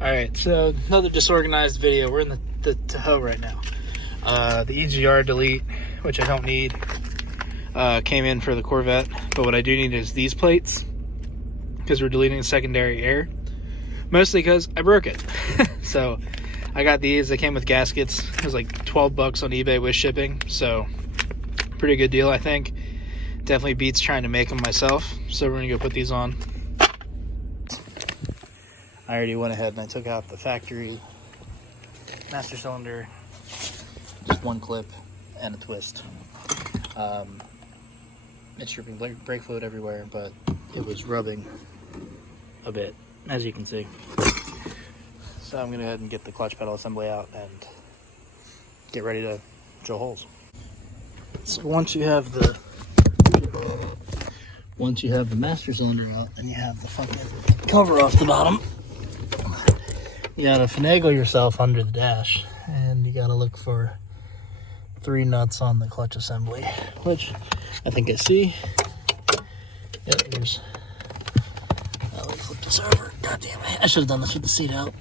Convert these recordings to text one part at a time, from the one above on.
Alright, so another disorganized video. We're in the Tahoe right now. The EGR delete, which I don't need, came in for the Corvette, but what I do need is these plates, because we're deleting the secondary air, mostly because I broke it. So I got these. They came with gaskets. It was like 12 bucks on eBay with shipping, so pretty good deal, I think. Definitely beats trying to make them myself, so we're gonna go put these on. I already went ahead and I took out the factory master cylinder, just one clip and a twist. It's dripping brake fluid everywhere, but it was rubbing a bit, as you can see. So I'm gonna go ahead and get the clutch pedal assembly out and get ready to drill holes. So once you have the master cylinder out and you have the fucking cover off the bottom, you gotta finagle yourself under the dash, and you gotta look for 3 nuts on the clutch assembly, which I think I see. Yep, here's. Let me flip this over. God damn it! I should have done this with the seat out.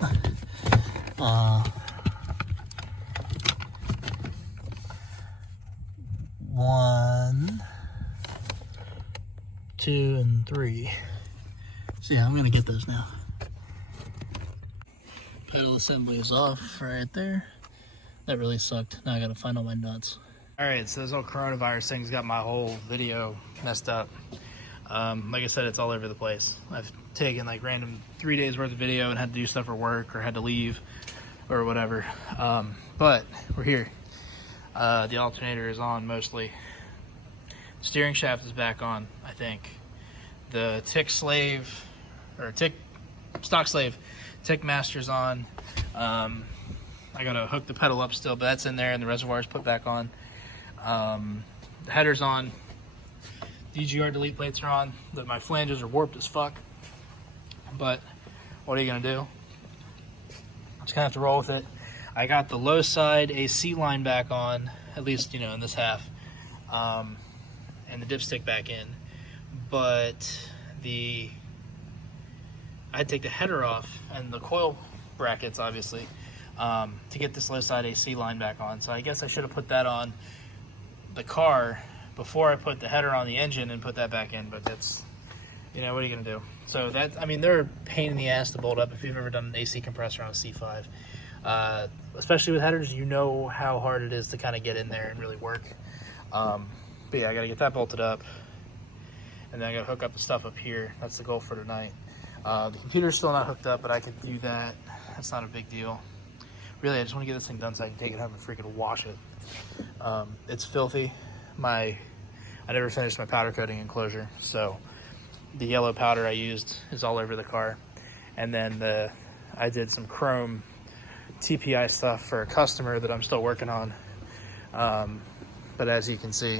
1, 2, and 3. So yeah, I'm gonna get those now. Pedal assembly is off right there. That really sucked. Now I gotta find all my nuts. Alright, so this whole coronavirus thing's got my whole video messed up. Like I said, it's all over the place. I've taken like random 3 days worth of video and had to do stuff for work or had to leave or whatever. But we're here. The alternator is on mostly. Steering shaft is back on, I think. The tick slave, or tick stock slave, tick master's on. I gotta hook the pedal up still, but that's in there, and the reservoir's put back on. The header's on. The EGR delete plates are on. My flanges are warped as fuck. But what are you gonna do? Just gonna have to roll with it. I got the low side AC line back on, at least, you know, in this half, and the dipstick back in. But I had to take the header off and the coil brackets, obviously, to get this low side AC line back on. So I guess I should have put that on the car before I put the header on the engine and put that back in. But that's, you know, what are you gonna do? So that, I mean, they're a pain in the ass to bolt up if you've ever done an AC compressor on a C5. Especially with headers, you know how hard it is to kind of get in there and really work. But yeah, I gotta get that bolted up, and then I gotta hook up the stuff up here. That's the goal for tonight. The computer's still not hooked up, but I could do that. That's not a big deal. Really, I just want to get this thing done so I can take it home and freaking wash it. It's filthy. I never finished my powder coating enclosure, so the yellow powder I used is all over the car. And then I did some chrome TPI stuff for a customer that I'm still working on. But as you can see,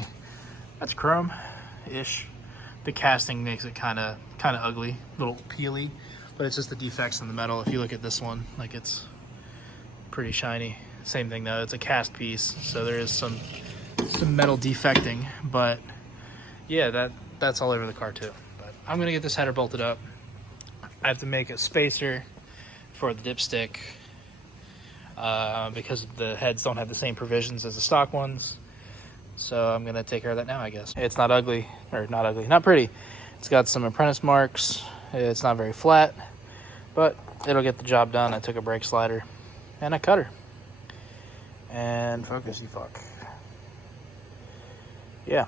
that's chrome-ish. The casting makes it kind of ugly, a little peely, but it's just the defects in the metal. If you look at this one, like, it's pretty shiny. Same thing though, it's a cast piece, so there is some metal defecting, but yeah, that's all over the car too. But I'm gonna get this header bolted up. I have to make a spacer for the dipstick because the heads don't have the same provisions as the stock ones. So I'm gonna take care of that now, I guess. It's not ugly, or not ugly, not pretty. It's got some apprentice marks. It's not very flat, but it'll get the job done. I took a brake slider and a cutter. And focus, you fuck. Yeah,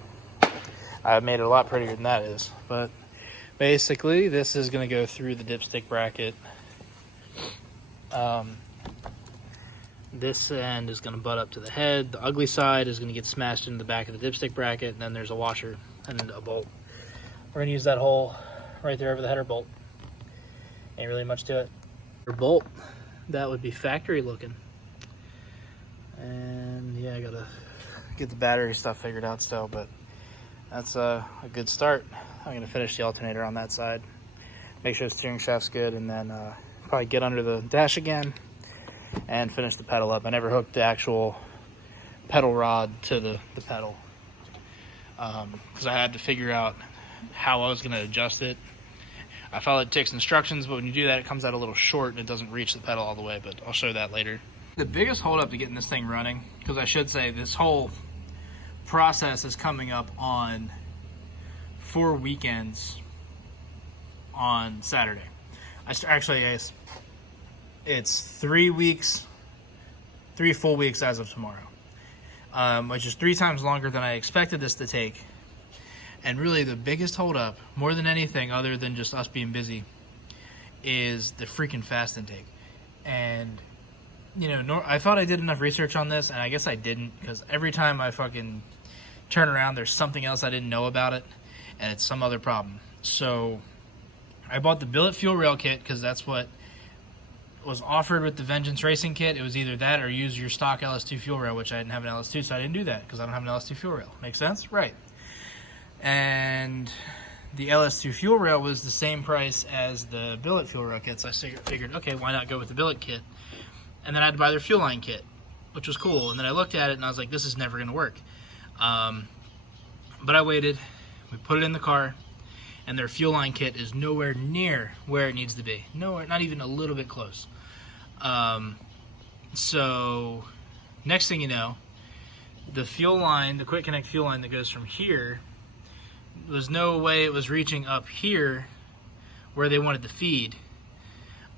I made it a lot prettier than that is. But basically, this is gonna go through the dipstick bracket. This end is going to butt up to the head. The ugly side is going to get smashed into the back of the dipstick bracket, and then there's a washer and a bolt. We're going to use that hole right there over the header bolt. Ain't really much to it. For bolt, that would be factory looking. And yeah, I got to get the battery stuff figured out still, but that's a good start. I'm going to finish the alternator on that side, make sure the steering shaft's good, and then probably get under the dash again and finish the pedal up. I never hooked the actual pedal rod to the pedal because I had to figure out how I was going to adjust it. I followed Tick's instructions, but when you do that, it comes out a little short and it doesn't reach the pedal all the way, but I'll show that later. The biggest holdup to getting this thing running, because I should say this whole process is coming up on 4 weekends on Saturday. It's 3 weeks, 3 full weeks as of tomorrow, which is 3 times longer than I expected this to take. And really the biggest holdup, more than anything other than just us being busy, is the freaking fast intake. And, you know, I thought I did enough research on this, and I guess I didn't, because every time I fucking turn around, there's something else I didn't know about it, and it's some other problem. So I bought the billet fuel rail kit, because that's what was offered with the Vengeance Racing kit. It was either that or use your stock LS2 fuel rail, which I didn't have an LS2, so I didn't do that, because I don't have an LS2 fuel rail. Make sense? Right. And the LS2 fuel rail was the same price as the billet fuel rail kit, so I figured, okay, why not go with the billet kit? And then I had to buy their fuel line kit, which was cool. And then I looked at it and I was like, this is never going to work. But I waited, we put it in the car, and their fuel line kit is nowhere near where it needs to be. Nowhere, not even a little bit close. So next thing you know, the fuel line, the Quick Connect fuel line that goes from here, there's no way it was reaching up here where they wanted to feed.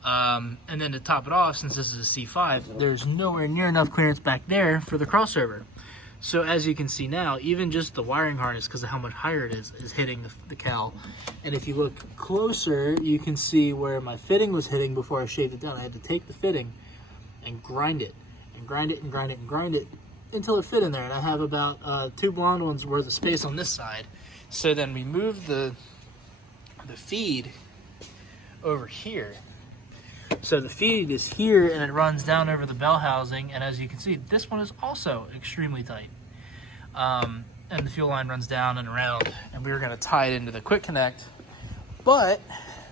And then to top it off, since this is a C5, there's nowhere near enough clearance back there for the crossover. So as you can see now, even just the wiring harness, because of how much higher it is hitting the cowl. And if you look closer, you can see where my fitting was hitting before I shaved it down. I had to take the fitting and grind it, and grind it, and grind it, and grind it until it fit in there. And I have about 2 blonde ones worth of space on this side. So then we move the feed over here. So the feed is here and it runs down over the bell housing, and as you can see, this one is also extremely tight. And the fuel line runs down and around, and we were going to tie it into the Quick Connect, but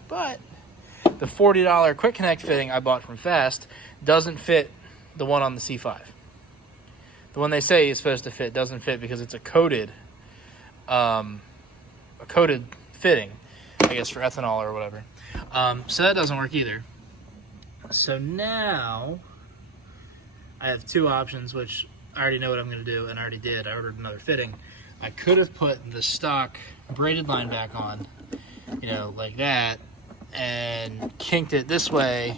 the $40 Quick Connect fitting I bought from Fast doesn't fit the one on the C5. The one they say is supposed to fit doesn't fit because it's a coated fitting, I guess, for ethanol or whatever. So that doesn't work either. So now I have 2 options, which I already know what I'm going to do, and I already did. I ordered another fitting. I could have put the stock braided line back on, you know, like that, and kinked it this way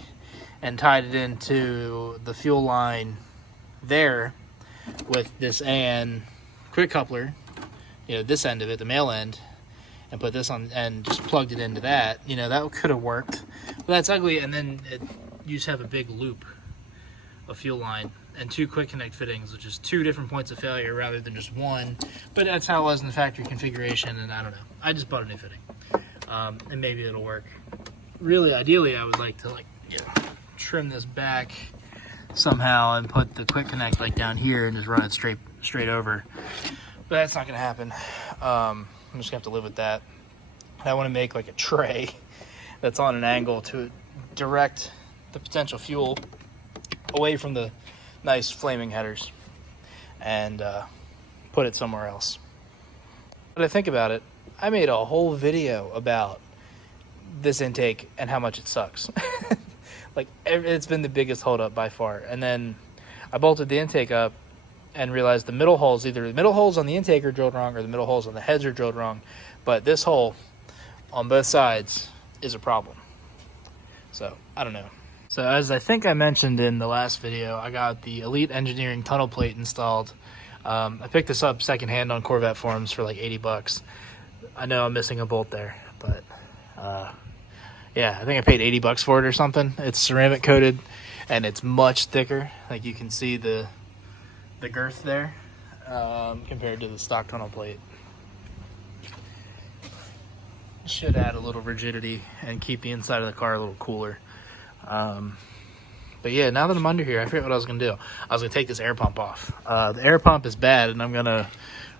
and tied it into the fuel line there with this AN quick coupler, you know, this end of it, the male end, and put this on and just plugged it into that. You know, that could have worked, but that's ugly. And then you just have a big loop of fuel line and 2 Quick Connect fittings, which is 2 different points of failure rather than just one. But that's how it was in the factory configuration, and I don't know. I just bought a new fitting, and maybe it'll work. Really, ideally, I would like to trim this back somehow and put the Quick Connect like down here and just run it straight over. But that's not going to happen. I'm just going to have to live with that. I want to make like a tray that's on an angle to direct the potential fuel away from the nice flaming headers and put it somewhere else. But I think about it, I made a whole video about this intake and how much it sucks. Like, it's been the biggest holdup by far. And then I bolted the intake up and realized the middle holes, either the middle holes on the intake are drilled wrong or the middle holes on the heads are drilled wrong. But this hole on both sides is a problem. So, I don't know. So, as I think I mentioned in the last video, I got the Elite Engineering tunnel plate installed. I picked this up secondhand on Corvette forums for like 80 bucks. I know I'm missing a bolt there, but yeah, I think I paid 80 bucks for it or something. It's ceramic coated and it's much thicker. Like, you can see the girth there compared to the stock tunnel plate. Should add a little rigidity and keep the inside of the car a little cooler. But yeah, now that I'm under here, I forget what I was going to do. I was going to take this air pump off. The air pump is bad, and I'm going to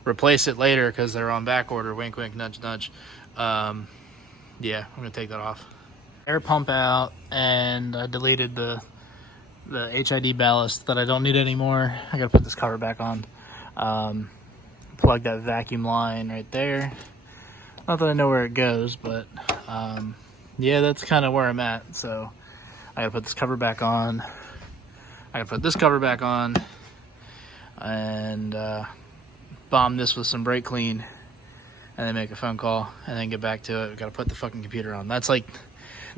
replace it later because they're on back order. Wink, wink, nudge, nudge. Yeah, I'm going to take that off. Air pump out, and I deleted the HID ballast that I don't need anymore. I got to put this cover back on. Plug that vacuum line right there. Not that I know where it goes, but yeah, that's kind of where I'm at. So I gotta put this cover back on. I gotta put this cover back on and bomb this with some brake clean, and then make a phone call, and then get back to it. We gotta put the fucking computer on. That's like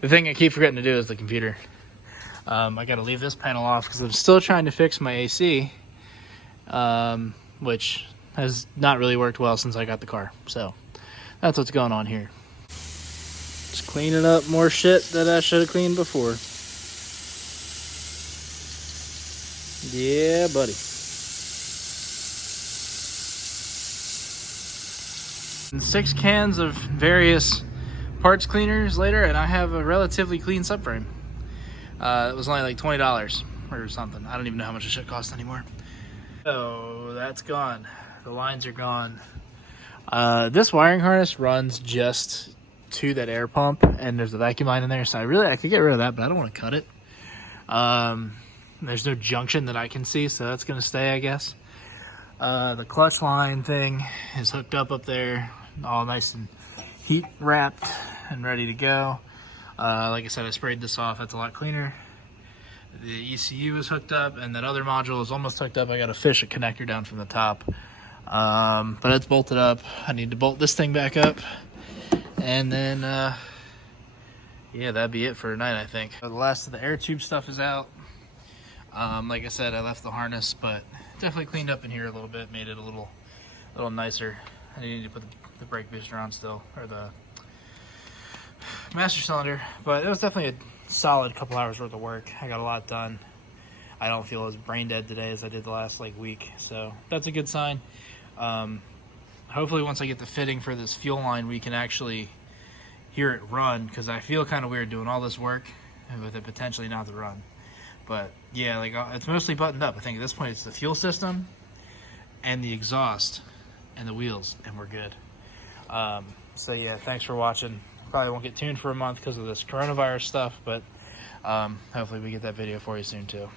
the thing I keep forgetting to do is the computer. I gotta leave this panel off because I'm still trying to fix my AC, which has not really worked well since I got the car. So that's what's going on here. Just cleaning up more shit that I should have cleaned before. Yeah, buddy. And 6 cans of various parts cleaners later, and I have a relatively clean subframe. It was only like $20 or something. I don't even know how much the shit costs anymore. So that's gone. The lines are gone. This wiring harness runs just to that air pump, and there's a vacuum line in there, so I could get rid of that, but I don't want to cut it. There's no junction that I can see, so that's going to stay, I guess. The clutch line thing is hooked up there, all nice and heat wrapped and ready to go. Like I said, I sprayed this off. That's a lot cleaner. The ECU is hooked up, and that other module is almost hooked up. I got to fish a connector down from the top, but it's bolted up. I need to bolt this thing back up, and then yeah, that'd be it for tonight, I think. The last of the air tube stuff is out. Like I said, I left the harness, but definitely cleaned up in here a little bit, made it a little nicer. I need to put the brake booster on still, or the master cylinder, but it was definitely a solid couple hours worth of work. I got a lot done. I don't feel as brain dead today as I did the last week, so that's a good sign. Hopefully once I get the fitting for this fuel line, we can actually hear it run, because I feel kind of weird doing all this work with it potentially not to run. But yeah, it's mostly buttoned up. I think at this point it's the fuel system and the exhaust and the wheels, and we're good. So yeah, thanks for watching. Probably won't get tuned for a month because of this coronavirus stuff, but hopefully we get that video for you soon too.